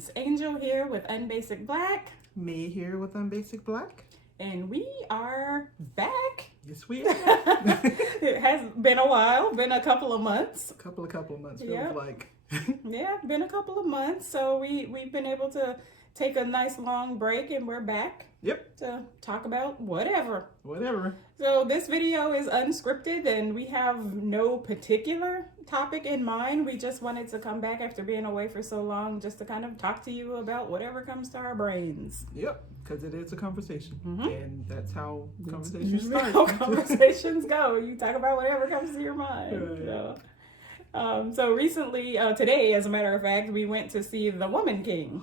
Greetings, Angel here with unBasic Black. Me here with unBasic Black. And we are back. Yes, we are. It has been a while, been a couple of months. A couple of months, feels Yep. like. Yeah, been a couple of months. So we've been able to take a nice long break and we're back. Yep. To talk about whatever. So this video is unscripted and we have no particular topic in mind. We just wanted to come back after being away for so long just to kind of talk to you about whatever comes to our brains. Yep, because it is a conversation. Mm-hmm. And that's how conversations Usually start. how conversations go. You talk about whatever comes to your mind. Right. So recently, today, as a matter of fact, we went to see The Woman King.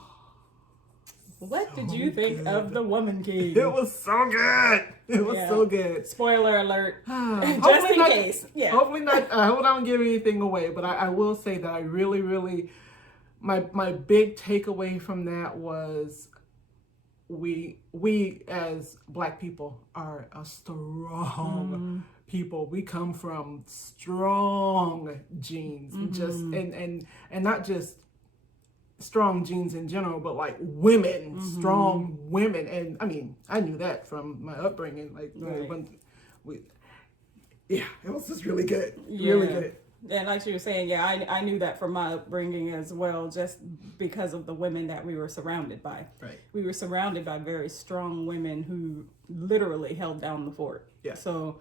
What did you think of The Woman King? It was so good. It was so good. Spoiler alert. Just in case. Yeah. Hopefully not. I hope I don't give anything away, but I will say that I really, my big takeaway from that was we as Black people are a strong people. We come from strong genes, just and not just strong genes in general, but like women, strong women. And I mean, I knew that from my upbringing. Like it was just really good. Really good. And like you were saying, I knew that from my upbringing as well, just because of the women that we were surrounded by. Right. We were surrounded by very strong women who literally held down the fort. Yeah. So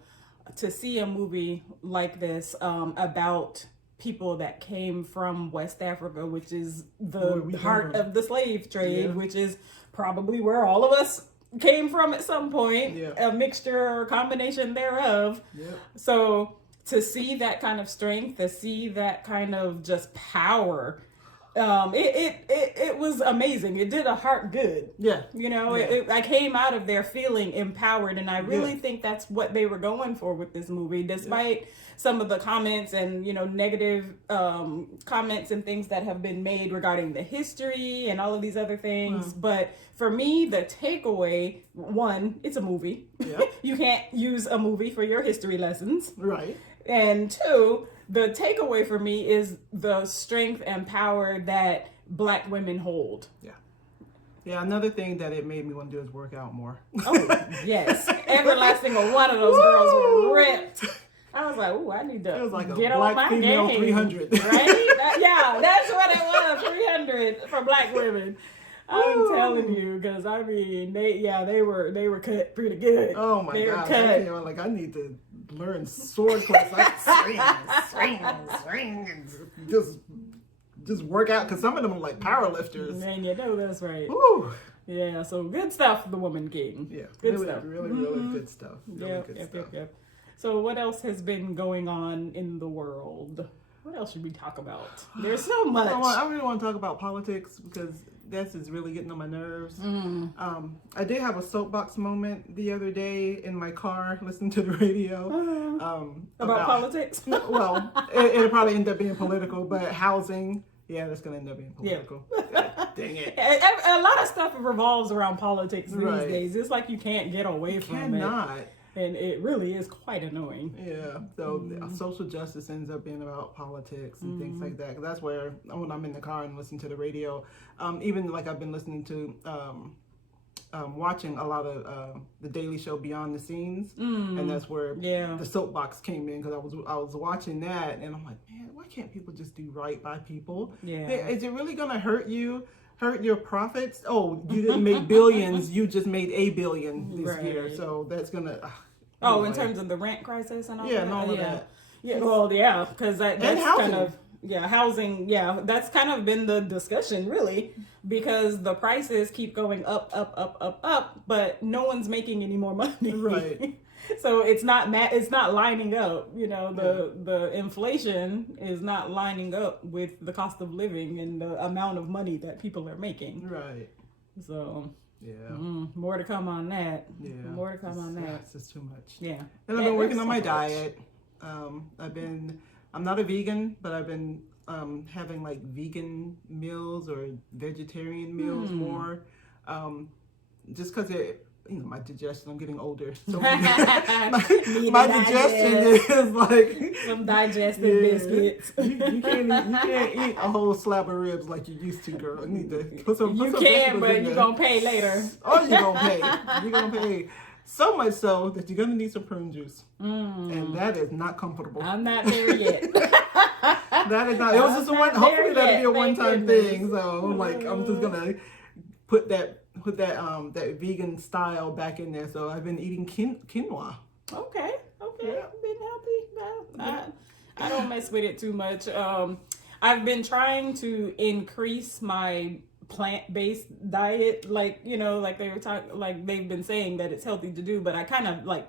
to see a movie like this about people that came from West Africa, which is the heart of the slave trade, which is probably where all of us came from at some point, a mixture or combination thereof. Yeah. So to see that kind of strength, to see that kind of just power, it was amazing. It did a heart good. Yeah. You know, I came out of there feeling empowered, and I really think that's what they were going for with this movie, despite some of the comments and, negative comments and things that have been made regarding the history and all of these other things. But for me, the takeaway, one, it's a movie. Yep. You can't use a movie for your history lessons. Right. And two, the takeaway for me is the strength and power that Black women hold. Yeah. Yeah, another thing that it made me want to do is work out more. Oh, yes. Every last single one of those girls were ripped. I was like, ooh, I need to get on my game. 300. Right? That's what it was, 300 for Black women. I'm telling you, because I mean, they were cut pretty good. Oh my God! I need to learn sword class. Swing, and just work out. Because some of them are like power lifters. Man, that's right. Woo. Yeah, so good stuff, The Woman King. Yeah, good stuff. Really good stuff. Yep. So what else has been going on in the world? What else should we talk about? There's so much. I really want to talk about politics because this is really getting on my nerves. I did have a soapbox moment the other day in my car listening to the radio. About politics? Well, it'll probably end up being political, but housing, that's going to end up being political. Yeah. Dang it. A lot of stuff revolves around politics these days. It's like you can't get away from it. And it really is quite annoying. Yeah. So social justice ends up being about politics and things like that. 'Cause that's where, when I'm in the car and listen to the radio, even like I've been listening to, watching a lot of the Daily Show Beyond the Scenes, and that's where the soapbox came in, because I was watching that, and I'm like, man, why can't people just do right by people? Yeah. Is it really gonna hurt your profits? Oh, you didn't make billions, you just made $1 billion this year, so that's gonna. In terms of the rent crisis and all that? Yeah, and all of that. Yeah, well, because that's kind of, housing, that's kind of been the discussion, really, because the prices keep going up, but no one's making any more money. Right. So it's not lining up, the inflation is not lining up with the cost of living and the amount of money that people are making. Right. So... more to come on that. Yeah. More to come on that. It's just too much. Yeah. And I've been working on my diet. I'm not a vegan, but I've been having like vegan meals or vegetarian meals more. Just because my digestion. I'm getting older, so my digestion is like some digestive biscuits. You can't eat a whole slab of ribs like you used to, girl. You need to put some. You can, but you're gonna pay later. Oh, you're gonna pay. You're gonna pay. So much so that you're gonna need some prune juice, and that is not comfortable. I'm not there yet. That is not. It was just a one. Hopefully that'll be a one-time thing. So like, I'm just gonna put that vegan style back in there. So I've been eating quinoa. Okay. Yeah. I've been healthy. I don't mess with it too much. I've been trying to increase my plant-based diet, like they were talking, like they've been saying that it's healthy to do, but I kind of like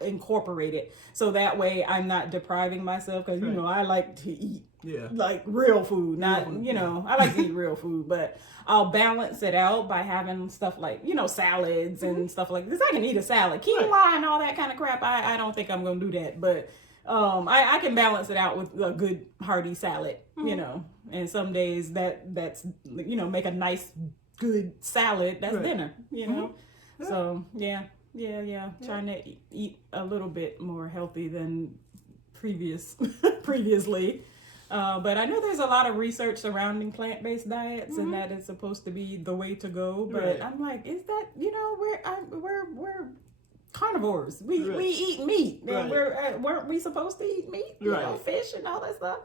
incorporate it so that way I'm not depriving myself, because I like to eat like real food, not I like to eat real food, but I'll balance it out by having stuff like salads and stuff like this. I can eat a salad, quinoa and all that kind of crap. I don't think I'm gonna do that, but I can balance it out with a good hearty salad, and some days that's make a nice good salad. That's dinner, So trying to eat a little bit more healthy than previously. But I know there's a lot of research surrounding plant-based diets, and that is supposed to be the way to go. But I'm like, is that we're carnivores. We eat meat. And weren't we supposed to eat meat? Fish and all that stuff.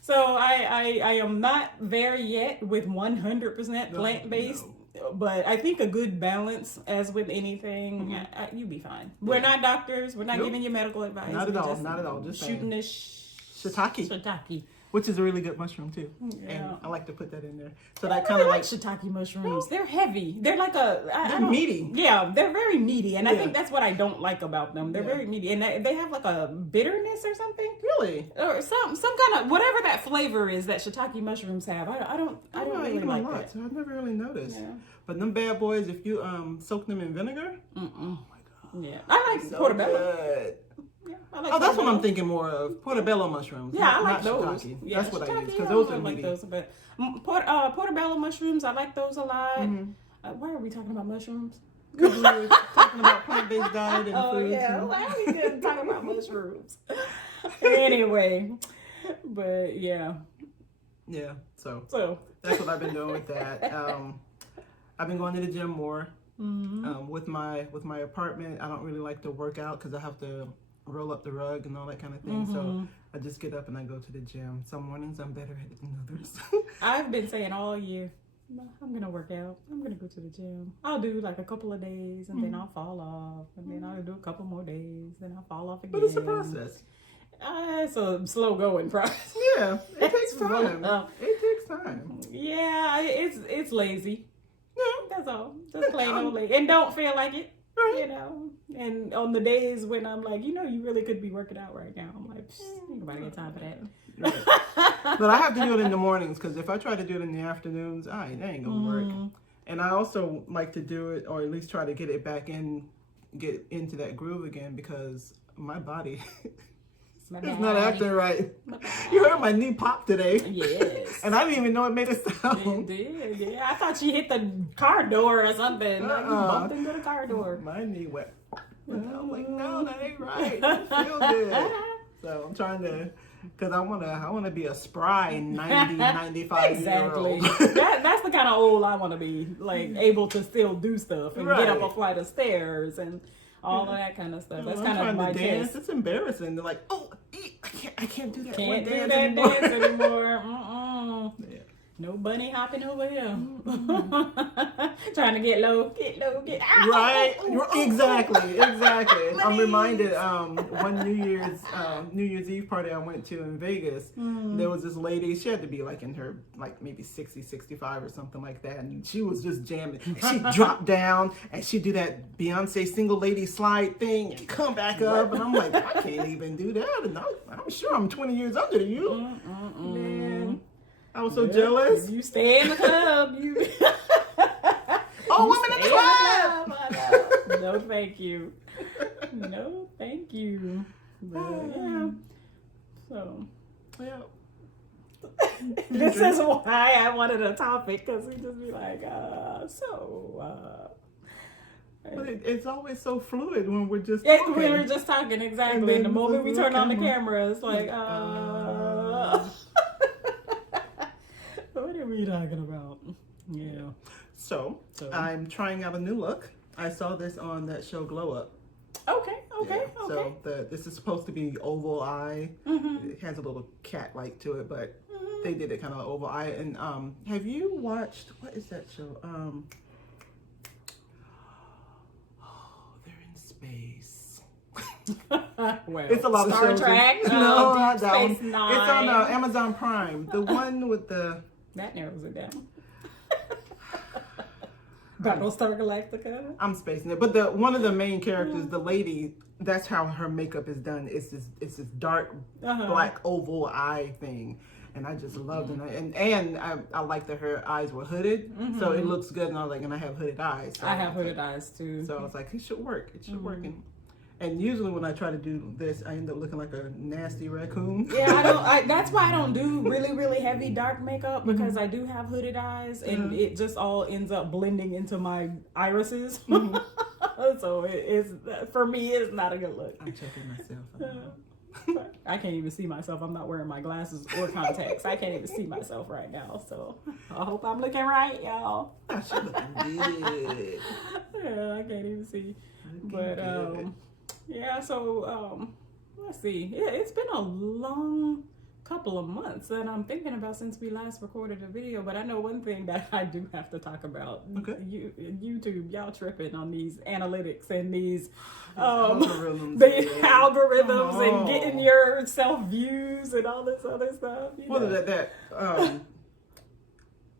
So I am not there yet with 100% plant-based. But I think a good balance, as with anything, you'll be fine. We're not doctors. We're not giving you medical advice. Not at all. Not at all. Just shooting this shiitake. Which is a really good mushroom too, and I like to put that in there. So that kind of of like shiitake mushrooms. They're heavy. They're like they're meaty. Yeah, they're very meaty, and I think that's what I don't like about them. They're very meaty, and they have like a bitterness or something. Really? Or some kind of whatever that flavor is that shiitake mushrooms have. I don't really like that. So I've never really noticed. Yeah. But them bad boys, if you soak them in vinegar, oh my god. Yeah, I like portobello. Good. That's what I'm thinking more of. Portobello mushrooms. Yeah, I like those. Yeah, that's what I use, because those are meaty. Those, but portobello mushrooms, I like those a lot. Why are we talking about mushrooms? Because we were talking about plant-based diet and food. Yeah, why are we talking about mushrooms? Anyway, but yeah. So that's what I've been doing with that. I've been going to the gym more. With my apartment, I don't really like to work out because I have to roll up the rug and all that kind of thing. So I just get up and I go to the gym. Some mornings I'm better at it than others. I've been saying all year, I'm gonna work out. I'm gonna go to the gym. I'll do like a couple of days and then I'll fall off, and then I'll do a couple more days, then I'll fall off again. But it's a process. It's a slow going process. Yeah, it takes time. It takes time. Yeah, it's lazy. Yeah, that's all. Just plain old lazy, and don't feel like it. Right. And on the days when I'm like, you really could be working out right now, I'm like, nobody got time for that. Right. But I have to do it in the mornings, because if I try to do it in the afternoons, that ain't gonna work. And I also like to do it, or at least try to get into that groove again, because my body is not acting right. You heard my knee pop today. Yes. And I didn't even know it made a sound. It did, yeah. I thought she hit the car door or something. Like you bumped into the car door. My knee went. And I'm like, no, that ain't right. I feel good. So I'm trying to, because I want to be a spry 90, 95 year old. That's the kind of old I want to be, like able to still do stuff and get up a flight of stairs and all of that kind of stuff. That's kind of my dance. It's embarrassing. They're like, I can't do that. Can't do that dance anymore. Yeah. No bunny hopping over here. Trying to get low, get out. Right? Exactly. I'm reminded one New Year's Eve party I went to in Vegas. There was this lady, she had to be like in her maybe 60, 65 or something like that, and she was just jamming. And she dropped down and she'd do that Beyonce single lady slide thing and come back up, and I'm like, I can't even do that, and I'm sure I'm 20 years older than you. Man. I was so jealous. You stay in the club. Women in the club. No, thank you. No, thank you. But, yeah. So, yeah. This is why I wanted a topic, because we just be like, But it's always so fluid when we're just talking. We were just talking, exactly. And the moment we turn on the camera, it's like, what are we talking about? Yeah. So, I'm trying out a new look. I saw this on that show Glow Up. Okay. So this is supposed to be oval eye. Mm-hmm. It has a little cat-like to it, but they did it kind of oval eye. And have you watched, what is that show? They're in space. Well, it's a lot of shows. Star Trek. No, Deep not that Space one. Nine. It's on Amazon Prime. The one with the... That narrows it down. Battlestar Galactica. I'm spacing it, but one of the main characters, the lady, that's how her makeup is done. It's this dark black oval eye thing, and I just loved it. And I like that her eyes were hooded, so it looks good. And I was like, and I have hooded eyes. So I have hooded eyes too. So I was like, it should work. It should work. And usually when I try to do this, I end up looking like a nasty raccoon. Yeah, that's why I don't do really, really heavy dark makeup, because I do have hooded eyes, and it just all ends up blending into my irises. So it's, for me, it's not a good look. I'm checking myself. I can't even see myself. I'm not wearing my glasses or contacts. I can't even see myself right now. So I hope I'm looking right, y'all. I should look good. Yeah, I can't even see. But yeah, so let's see. Yeah, it's been a long couple of months that I'm thinking about since we last recorded a video. But I know one thing that I do have to talk about. Okay. YouTube, y'all tripping on these analytics and these algorithms, and getting your self views and all this other stuff. Well,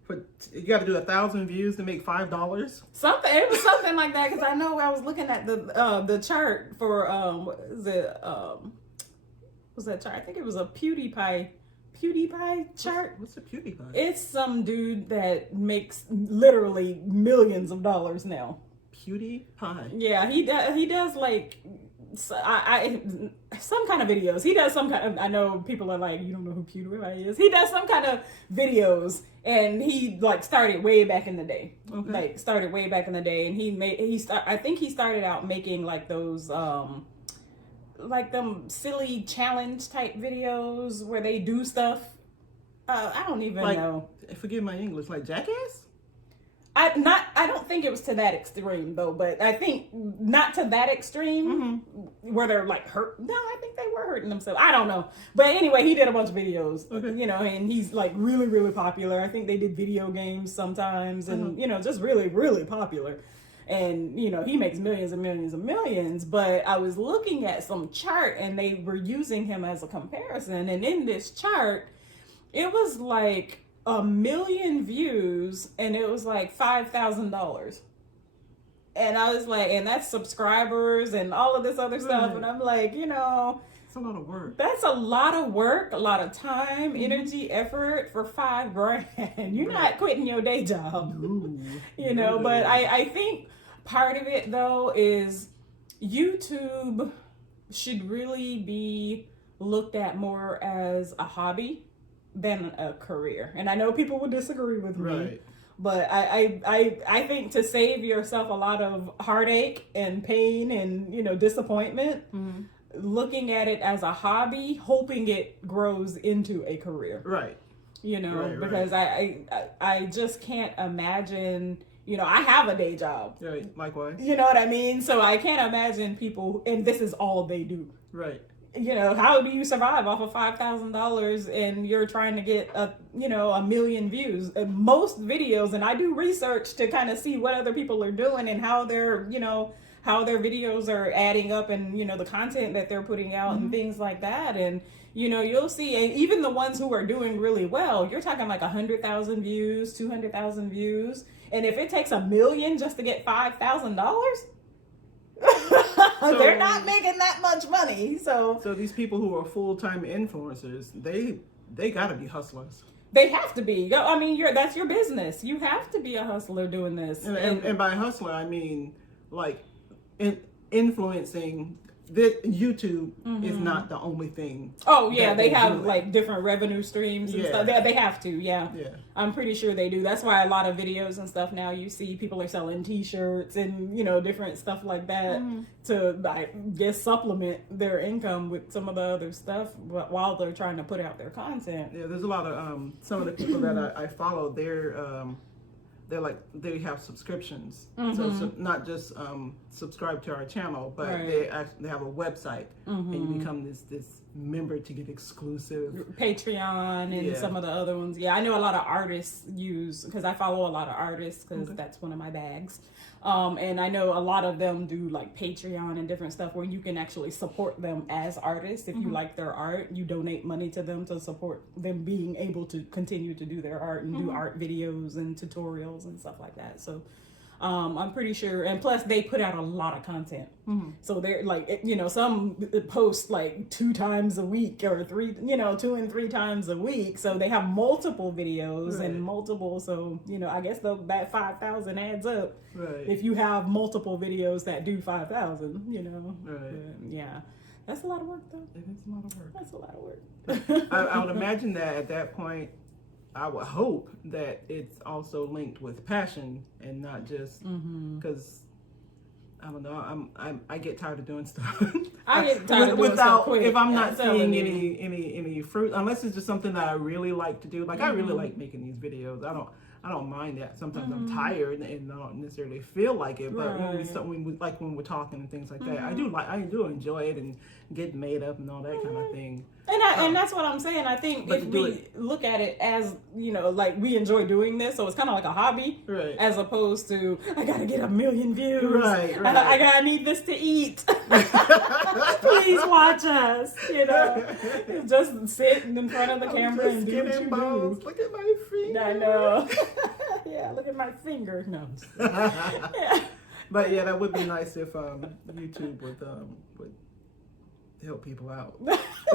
but you got to do 1,000 views to make $5. It was something like that, because I know I was looking at the chart for what is it? Was that chart? I think it was a PewDiePie chart. What's a PewDiePie? It's some dude that makes literally millions of dollars now. PewDiePie. Yeah, he does like some kind of videos. He does some kind of, I know people are like, you don't know who PewDiePie is. He does some kind of videos, and he like started way back in the day. Okay. Like started way back in the day, and I think he started out making like those like them silly challenge type videos where they do stuff. I don't even know. Forgive my English, like Jackass? I don't think it was to that extreme though, but I think not to that extreme where they're like hurt. No, I think they were hurting themselves. I don't know. But anyway, he did a bunch of videos, and he's like really, really popular. I think they did video games sometimes, and just really, really popular. And, he makes millions and millions and millions. But I was looking at some chart, and they were using him as a comparison. And in this chart, it was like 1 million views, and it was like $5,000. And I was like, and that's subscribers and all of this other stuff. And I'm like, it's a lot of work. That's a lot of work, a lot of time, energy, effort for $5,000. You're not quitting your day job. No. But I think part of it though is YouTube should really be looked at more as a hobby than a career. And I know people will disagree with me, but I think to save yourself a lot of heartache and pain and disappointment, looking at it as a hobby, hoping it grows into a career. Because I just can't imagine. I have a day job. Right, likewise. You know what I mean? So I can't imagine people, and this is all they do. Right. How do you survive off of $5,000 and you're trying to get a million views? Most videos, and I do research to kind of see what other people are doing and how their videos are adding up, and the content that they're putting out and things like that. And you'll see, and even the ones who are doing really well, you're talking like 100,000 views, 200,000 views, and if it takes 1 million just to get $5,000. They're not making that much money. So these people who are full-time influencers, they got to be hustlers. They have to be. I mean, that's your business. You have to be a hustler doing this. And by hustler, I mean like influencing YouTube is not the only thing. Oh yeah, they have like different revenue streams and stuff. They have to, yeah. I'm pretty sure they do. That's why a lot of videos and stuff now you see people are selling T-shirts and different stuff like that to I guess supplement their income with some of the other stuff, but while they're trying to put out their content. Yeah, there's a lot of some of the people that I follow. They have subscriptions, so not just subscribe to our channel, but they have a website, and you become this member to get exclusive Patreon and some of the other ones. Yeah, I know a lot of artists use, because I follow a lot of artists because that's one of my bags. And I know a lot of them do like Patreon and different stuff where you can actually support them as artists. If you like their art, you donate money to them to support them being able to continue to do their art and do art videos and tutorials and stuff like that. So I'm pretty sure, and plus they put out a lot of content. So they're like, some post like 2 times a week or 3, 2 and 3 times a week. So they have multiple videos and multiple. So, I guess that 5,000 adds up. If you have multiple videos that do 5,000, yeah. That's a lot of work though. It is a lot of work. That's a lot of work. I would imagine that at that point, I would hope that it's also linked with passion and not just because I don't know. I get tired of doing stuff. I get tired of doing stuff quick. If I'm not seeing any fruit, unless it's just something that I really like to do. Like I really like making these videos. I don't mind that. Sometimes I'm tired and I don't necessarily feel like it, but when we're talking and things like that, I do enjoy it and get made up and all that kind of thing. And that's what I'm saying. I think if we look at it as, like we enjoy doing this, so it's kind of like a hobby, as opposed to, I gotta get 1 million views. I need this to eat. Please watch us. Just sit in front of the camera and do what you do. Look at my finger. I know. Yeah, look at my finger. No. But yeah, that would be nice if YouTube would help people out.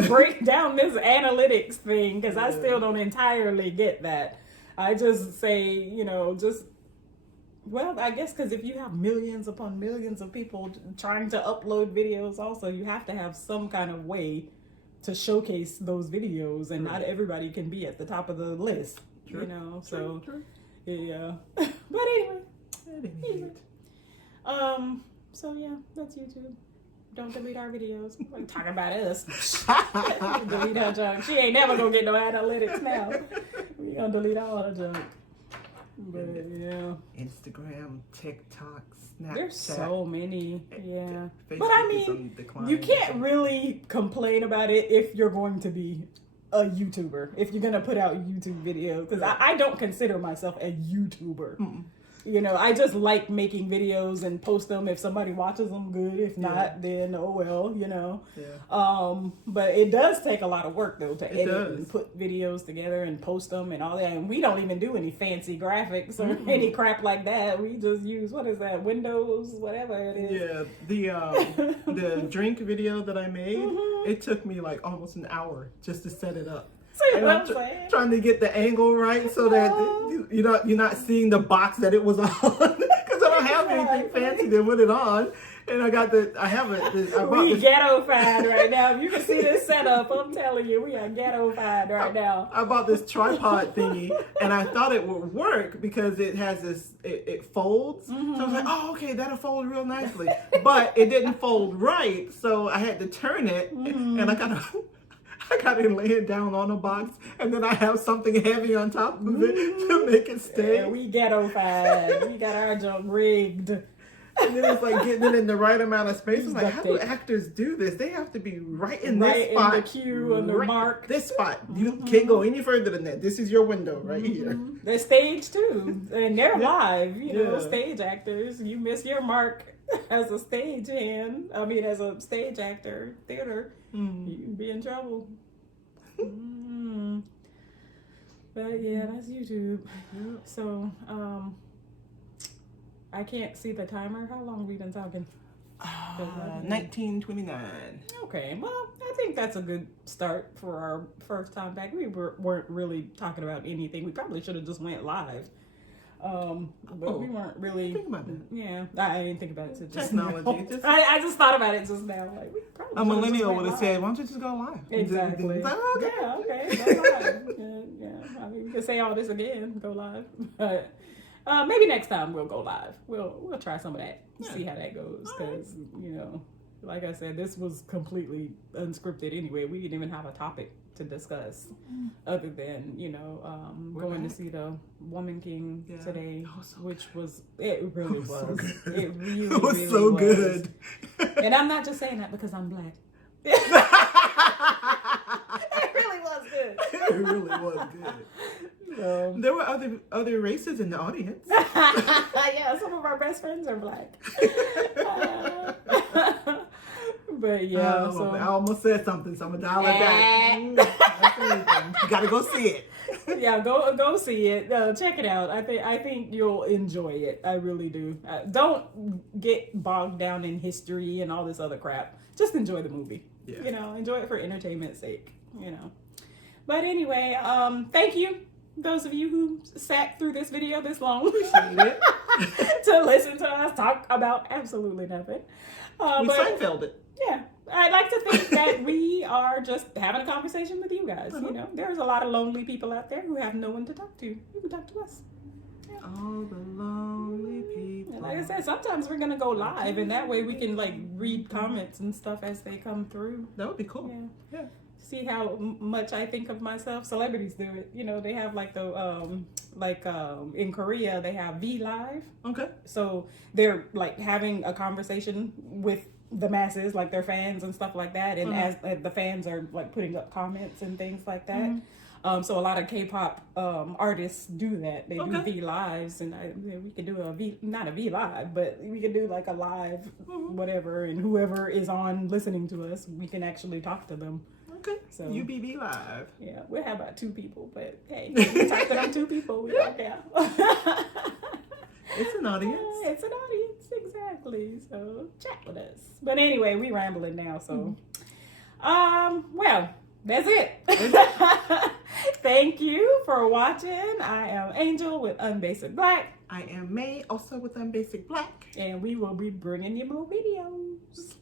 Break down this analytics thing, because I still don't entirely get that. I just say, I guess because if you have millions upon millions of people trying to upload videos also, you have to have some kind of way to showcase those videos, and not everybody can be at the top of the list. True. Yeah. But anyway. So yeah, that's YouTube. Don't delete our videos. We're talking about us. Delete her junk. She ain't never gonna get no analytics now. We gonna delete all her junk. But yeah. Instagram, TikTok, Snapchat. There's so many. Yeah. Facebook, but I mean, you can't really complain about it if you're going to be a YouTuber. If you're gonna put out YouTube videos, because I don't consider myself a YouTuber. I just like making videos and post them. If somebody watches them, good. If not, then oh well, But it does take a lot of work though to edit and put videos together and post them and all that. And we don't even do any fancy graphics or any crap like that. We just use, what is that, Windows, whatever it is. Yeah, the drink video that I made, it took me like almost an hour just to set it up. See what I'm saying? Trying to get the angle right so that you're not seeing the box that it was on, because I don't have anything fancy to put it on. And we ghetto-fied right now. If you can see this setup, I'm telling you, we are ghetto-fied right now. I bought this tripod thingy, and I thought it would work because it has this, it folds. So I was like, oh, okay, that'll fold real nicely. But it didn't fold right, so I had to turn it, and I got it laying down on a box, and then I have something heavy on top of it to make it stay. Yeah, we ghetto-fied. We got our junk rigged. And then it's like getting it in the right amount of space. I'm like, how do actors do this? They have to be right in this spot. In the cue, on the mark. This spot. You can't go any further than that. This is your window right here. They're stage too. And they're live. Stage actors. You miss your mark as a stage hand. I mean, as a stage actor, theater. You can be in trouble. But yeah, that's YouTube. So, I can't see the timer. How long have we been talking? 1929. Okay, well, I think that's a good start for our first time back. We weren't really talking about anything. We probably should have just went live. But we weren't really. Think about that. Yeah, I didn't think about it. Technology. I just thought about it just now. Like, a millennial would have said, "Why don't you just go live?" Exactly. Like, oh, okay. Yeah. Okay. Go live. Yeah. I mean, we could say all this again. Go live. But maybe next time we'll go live. We'll try some of that. See how that goes. Because like I said, this was completely unscripted anyway. We didn't even have a topic to discuss other than going to see the Woman King today, which was it really was. So good. It really was really so was. good. And I'm not just saying that because I'm black. It really was good. It really was good. There were other races in the audience. Yeah, some of our best friends are black. But yeah, I almost said something, so I'm gonna dial it back. You gotta go see it. Yeah, go see it. Check it out. I think you'll enjoy it. I really do. Don't get bogged down in history and all this other crap. Just enjoy the movie. Yeah. Enjoy it for entertainment's sake. But anyway, thank you, those of you who sat through this video this long. Appreciate it. To listen to us talk about absolutely nothing. We Seinfeld it. Yeah, I like to think that we are just having a conversation with you guys. There's a lot of lonely people out there who have no one to talk to. You can talk to us. Yeah. All the lonely people. And like I said, sometimes we're gonna go live, and that way we can read comments and stuff as they come through. That would be cool. Yeah. See how much I think of myself. Celebrities do it. They have in Korea they have V Live. Okay. So they're having a conversation with the masses, like their fans and stuff like that, and as the fans are putting up comments and things like that. So a lot of K-pop artists do that. They do V Lives, and we could do not a V Live, but we could do a live whatever, and whoever is on listening to us, we can actually talk to them. Okay. So UBB Live. Yeah, we'll have about 2 people, but hey, we talk to them 2 people. We don't care. It's an audience. It's an audience, exactly. So chat with us. But anyway, we rambling now. So, well, that's it. Thank you for watching. I am Angel with unBasic Black. I am May, also with unBasic Black. And we will be bringing you more videos.